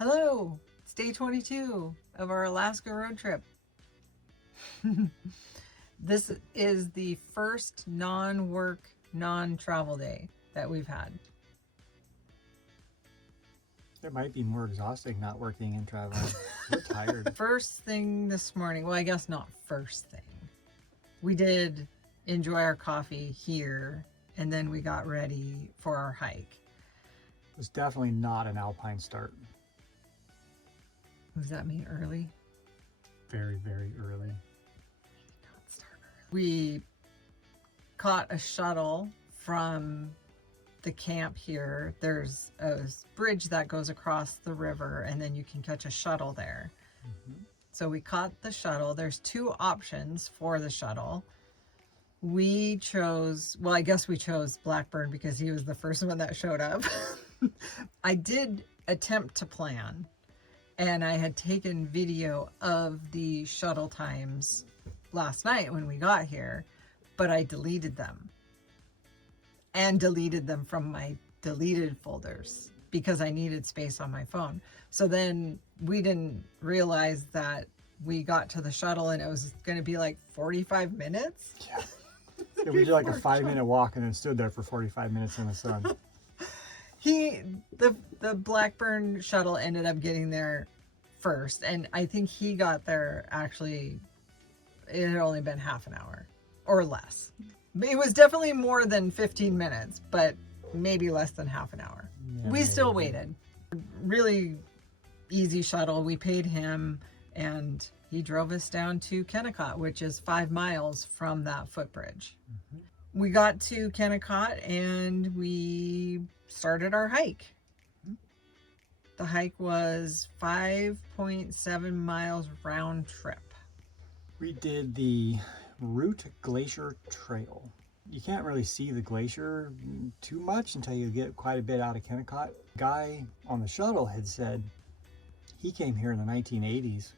Hello, it's day 22 of our Alaska road trip. This is the first non-work, non-travel day that we've had. It might be more exhausting not working and traveling. We're tired. First thing this morning, well, I guess not first thing. We did enjoy our coffee here, and then we got ready for our hike. It was definitely not an alpine start. What does that mean, early? Very, very early. We caught a shuttle from the camp here. There's a bridge that goes across the river, and then you can catch a shuttle there. Mm-hmm. So we caught the shuttle. There's two options for the shuttle. We chose, well, I guess we chose Blackburn because he was the first one that showed up. I did attempt to plan, and I had taken video of the shuttle times last night when we got here, but I deleted them and deleted them from my deleted folders because I needed space on my phone. So then we didn't realize that we got to the shuttle and it was going to be like 45 minutes. Yeah. We did like a 5-minute walk and then stood there for 45 minutes in the sun. The Blackburn shuttle ended up getting there first, and I think he got there actually, it had only been half an hour or less. It was definitely more than 15 minutes, but maybe less than half an hour. Yeah, we still waited. Really easy shuttle. We paid him and he drove us down to Kennecott, which is 5 miles from that footbridge. Mm-hmm. We got to Kennecott and we started our hike. The hike was 5.7 miles round trip. We did the Root Glacier Trail. You can't really see the glacier too much until you get quite a bit out of Kennecott. The guy on the shuttle had said he came here in the 1980s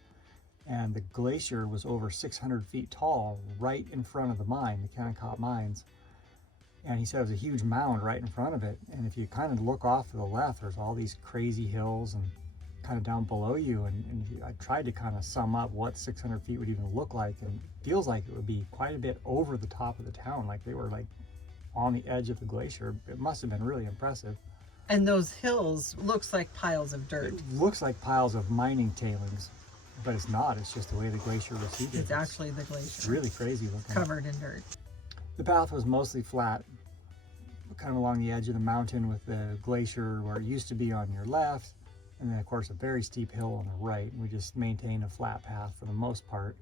and the glacier was over 600 feet tall right in front of the mine, the Kennecott mines. And he said it was a huge mound right in front of it. And if you kind of look off to the left, there's all these crazy hills and kind of down below you. And I tried to kind of sum up what 600 feet would even look like. And it feels like it would be quite a bit over the top of the town. Like they were like on the edge of the glacier. It must have been really impressive. And those hills looks like piles of dirt. It looks like piles of mining tailings, but it's not. It's just the way the glacier receded. It's actually the glacier. It's really crazy looking. Covered in dirt. The path was mostly flat, kind of along the edge of the mountain with the glacier where it used to be on your left, and then of course a very steep hill on the right. We just maintained a flat path for the most part.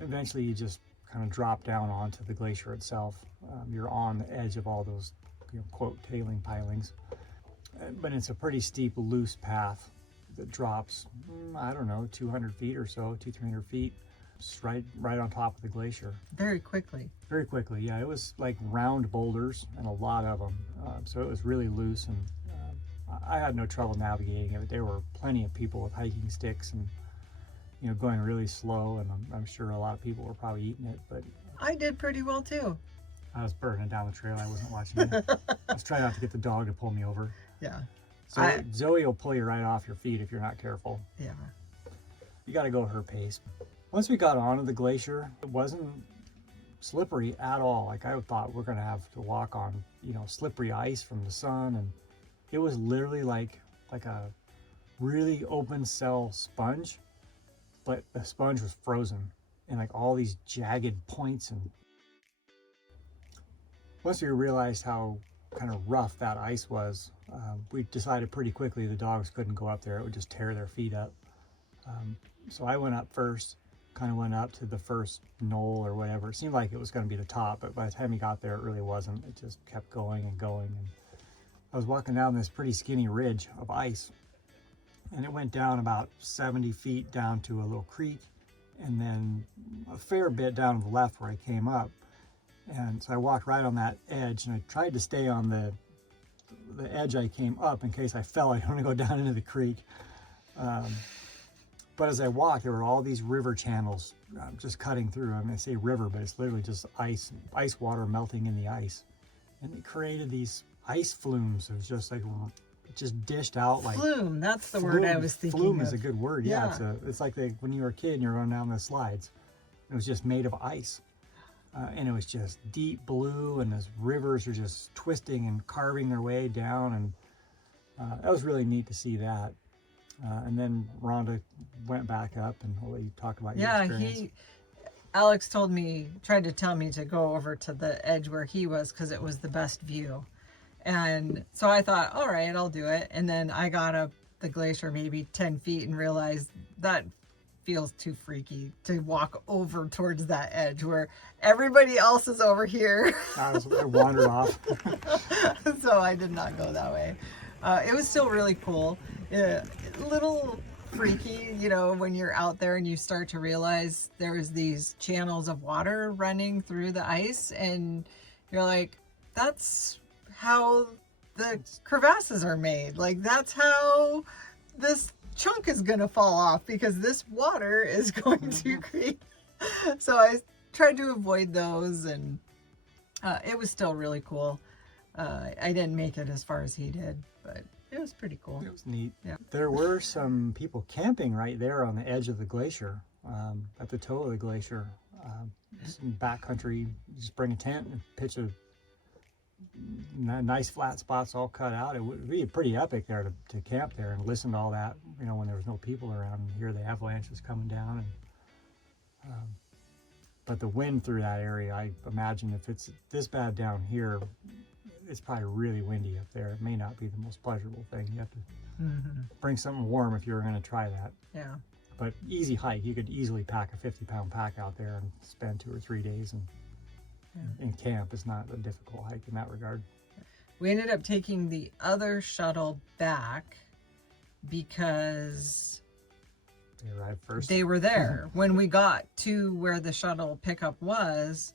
Eventually you just kind of drop down onto the glacier itself. You're on the edge of all those, quote, tailing pilings. But it's a pretty steep, loose path that drops, I don't know, 200 feet or so, 200-300 feet. Just right on top of the glacier. Very quickly. Very quickly, yeah. It was like round boulders and a lot of them. So it was really loose, and I had no trouble navigating it. There were plenty of people with hiking sticks and, going really slow, and I'm sure a lot of people were probably eating it, but... I did pretty well too. I was burning down the trail. I wasn't watching it. I was trying not to get the dog to pull me over. Yeah. So Zoe will pull you right off your feet if you're not careful. Yeah. You got to go her pace. Once we got onto the glacier, it wasn't slippery at all. Like I thought we're going to have to walk on, slippery ice from the sun. And it was literally like a really open cell sponge, but the sponge was frozen and like all these jagged points. And once we realized how kind of rough that ice was, we decided pretty quickly the dogs couldn't go up there. It would just tear their feet up. So I went up first. Kind of went up to the first knoll or whatever. It seemed like it was going to be the top, but by the time he got there, it really wasn't. It just kept going and going. And I was walking down this pretty skinny ridge of ice, and it went down about 70 feet down to a little creek, and then a fair bit down to the left where I came up. And so I walked right on that edge, and I tried to stay on the edge I came up in case I fell. I don't want to go down into the creek. But as I walked, there were all these river channels just cutting through. I mean, I say river, but it's literally just ice water melting in the ice. And it created these ice flumes. It was just like just dished out like Flume, that's the word I was thinking Flume of. is a good word. Yeah, it's like when you were a kid and you're going down the slides. It was just made of ice. And it was just deep blue, and those rivers are just twisting and carving their way down, and that was really neat to see that. And then Rhonda went back up, and we'll let you talk about your experience. Alex tried to tell me to go over to the edge where he was because it was the best view. And so I thought, all right, I'll do it. And then I got up the glacier maybe 10 feet and realized that feels too freaky to walk over towards that edge where everybody else is over here. I wandered off. So I did not go that way. It was still really cool. A little freaky, you know, when you're out there and you start to realize there's these channels of water running through the ice, and you're like, that's how the crevasses are made. Like, that's how this chunk is going to fall off, because this water is going to create. So I tried to avoid those, and it was still really cool. I didn't make it as far as he did, but it was pretty cool. It was neat. Yeah. There were some people camping right there on the edge of the glacier, at the toe of the glacier. Some backcountry, just bring a tent and pitch a nice flat spots all cut out. It would be pretty epic there to camp there and listen to all that, you know, when there was no people around, and hear the avalanches coming down. And but the wind through that area, I imagine if it's this bad down here, it's probably really windy up there. It may not be the most pleasurable thing. You have to bring something warm if you were going to try that. Yeah. But easy hike. You could easily pack a 50-pound pack out there and spend 2 or 3 days in camp. It's not a difficult hike in that regard. We ended up taking the other shuttle back because They arrived first. they were there. When we got to where the shuttle pickup was,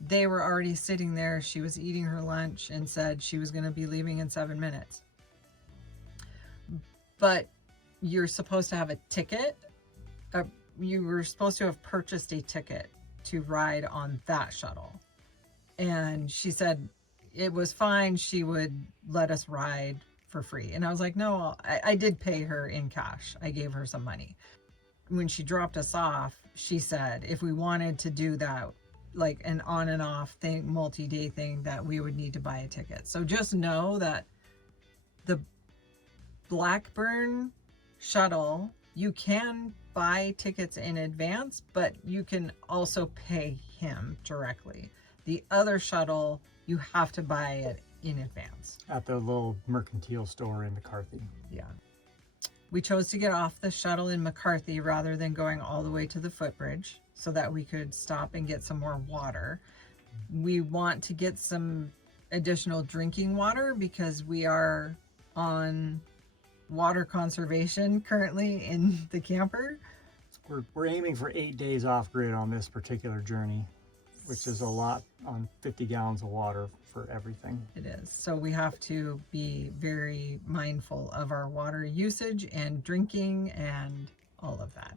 they were already sitting there. She was eating her lunch and said she was going to be leaving in 7 minutes. But you're supposed to have a ticket. You were supposed to have purchased a ticket to ride on that shuttle. And she said it was fine. She would let us ride for free. And I was like, no, I did pay her in cash. I gave her some money. When she dropped us off, she said if we wanted to do that, like an on and off thing, multi-day thing, that we would need to buy a ticket. So just know that the Blackburn shuttle, you can buy tickets in advance, but you can also pay him directly. The other shuttle, you have to buy it in advance. At the little mercantile store in McCarthy. Yeah. We chose to get off the shuttle in McCarthy rather than going all the way to the footbridge so that we could stop and get some more water. We want to get some additional drinking water because we are on water conservation currently in the camper. We're aiming for 8 days off grid on this particular journey, which is a lot on 50 gallons of water for everything. It is. So we have to be very mindful of our water usage and drinking and all of that.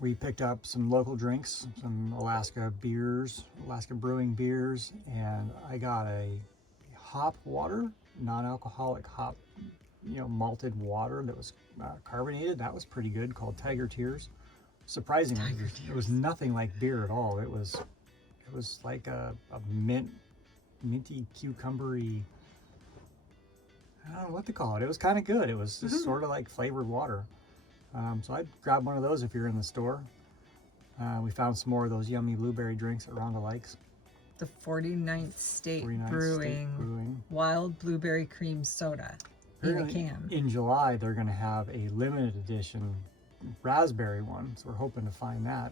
We picked up some local drinks, some Alaska beers, Alaska brewing beers, and I got a hop water, non-alcoholic hop, malted water that was carbonated. That was pretty good, called Tiger Tears. Surprisingly, it was nothing like beer at all. It was like a minty cucumbery, I don't know what to call it. It was kind of good. It was just sort of like flavored water. So I'd grab one of those if you're in the store. We found some more of those yummy blueberry drinks that Rhonda likes. The 49th State Brewing Wild Blueberry Cream Soda in a can. In July, they're going to have a limited edition raspberry one. So we're hoping to find that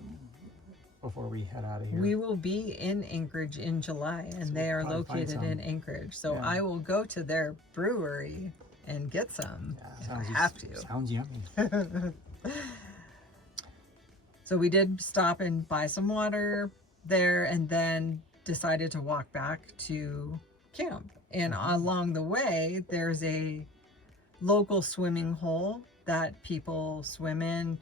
before we head out of here. We will be in Anchorage in July, and so they are located in Anchorage. So yeah. I will go to their brewery and get some. Yeah, I have to. Sounds yummy. So we did stop and buy some water there, and then decided to walk back to camp. And along the way, there's a local swimming hole that people swim in.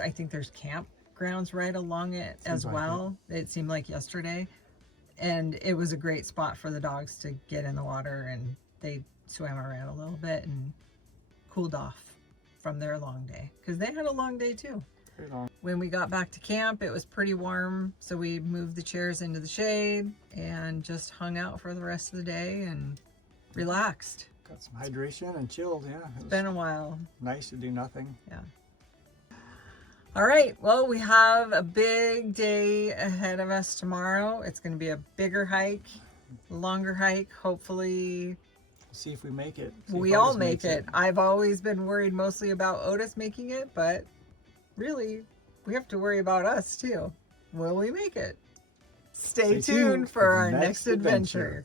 I think there's campgrounds right along it as well. It seemed like yesterday. And it was a great spot for the dogs to get in the water, and they swam around a little bit and cooled off from their long day, because they had a long day too. Very long. When we got back to camp, it was pretty warm, so we moved the chairs into the shade and just hung out for the rest of the day and relaxed. Got some hydration and chilled, yeah. It's been a while. Nice to do nothing. Yeah. All right, well, we have a big day ahead of us tomorrow. It's going to be a bigger hike, longer hike. Hopefully, See if we make it. we all make it. I've always been worried mostly about Otis making it, but really, we have to worry about us too. Will we make it? Stay tuned for our next adventure.